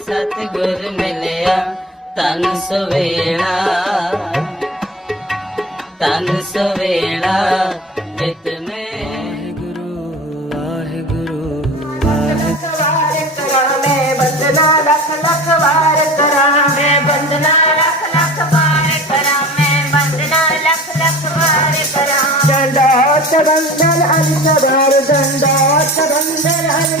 ਸਤਿਗੁਰ ਮਿਲਿਆ ਤਨ ਸਵੇਲਾ। ਤਨ ਸਵੇਲਾ ਨਿਤ ਮੈਂ। ਗੁਰੂ ਵਾਹਿਗੁਰੂ ਵਾਹਿਗੁਰੂ। ਵਾਰ ਕਰਾਂ ਮੈਂ ਬੰਦਨਾ ਲੱਖ ਲੱਖ ਵਾਰ ਕਰਾਂ ਮੈਂ ਬੰਦਨਾ ਲੱਖ ਲੱਖ ਵਾਰ ਕਰਾਂ ਮੈਂ ਬੰਦਨਾ ਲੱਖ ਲੱਖ ਵਾਰ ਕਰਾਂ ਡੰਡਾ ਚੜੰਦਨ ਹਰਿ ਸਵਾਰ ਡੰਡਾ ਚੜੰਦਨ ਹਰਿ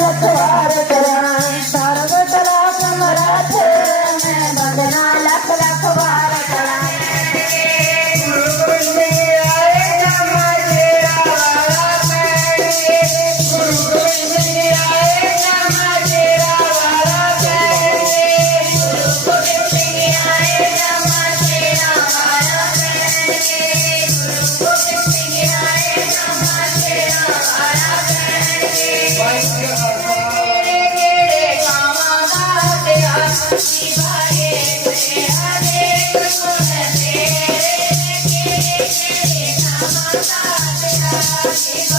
Spanish.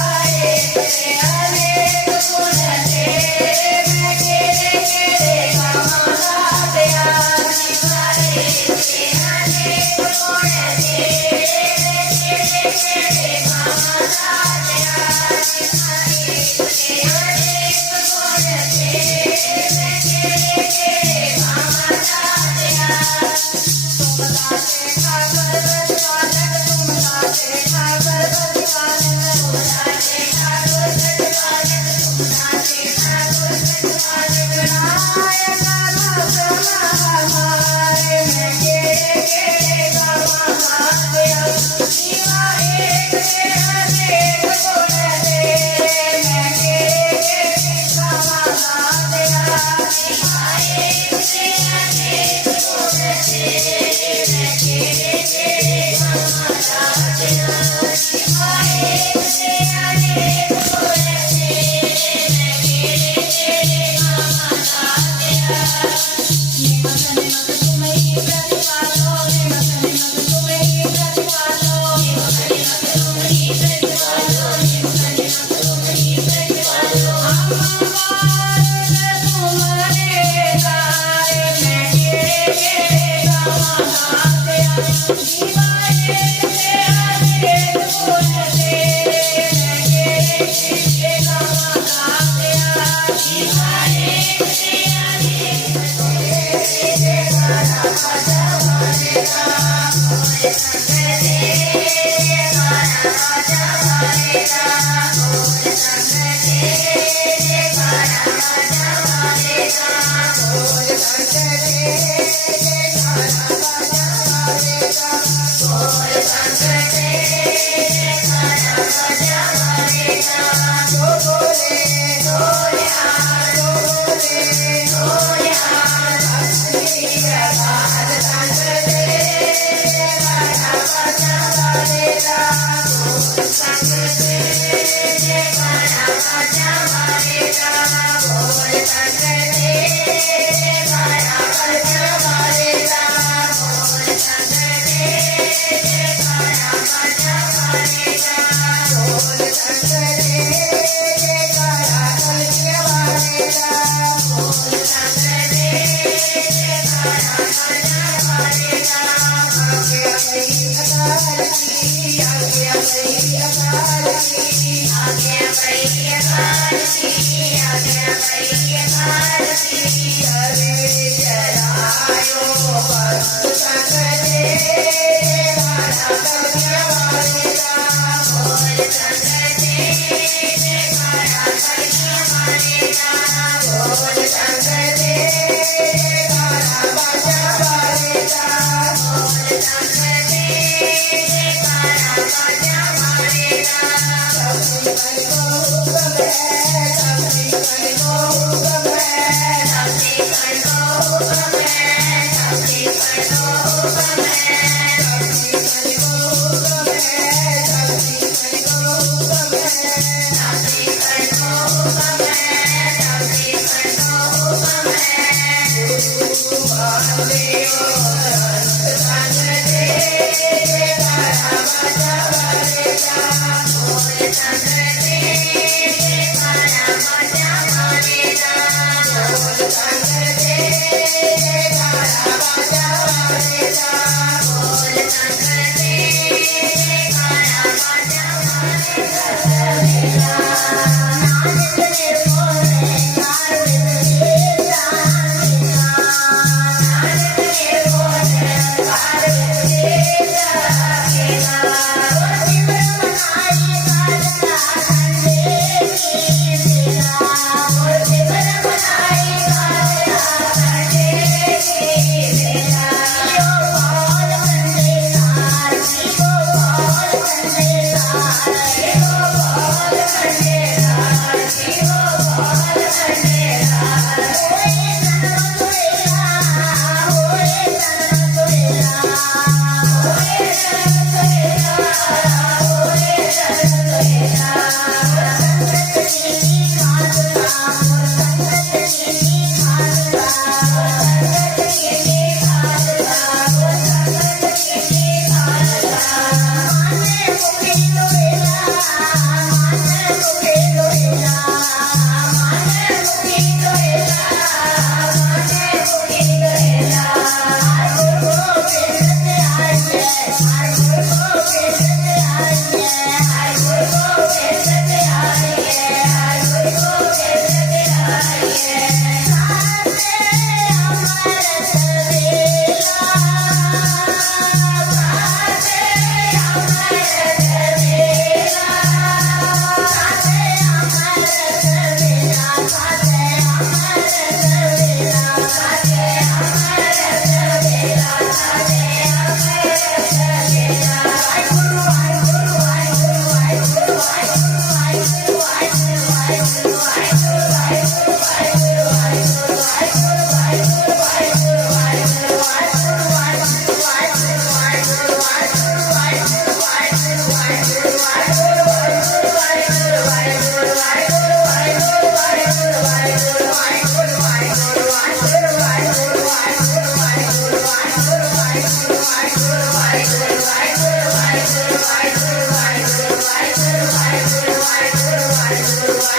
Hare Krishna, radio.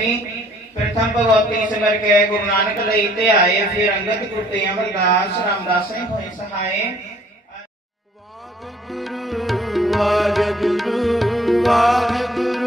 ਪੰਜਵੀਂ ਪ੍ਰਥਮ ਭਗਵਤੀ ਸਿਮਰ ਕੇ ਗੁਰੂ ਨਾਨਕ ਲਈ ਧਿਆਏ ਫਿਰ ਅੰਗਦ ਗੁਰੂ ਤੇ ਅਮਰਦਾਸ ਰਾਮਦਾਸ ਨੇ ਹੋਏ ਸਹਾਏ। ਵਾਹਿਗੁਰੂ ਵਾਹਿਗੁਰੂ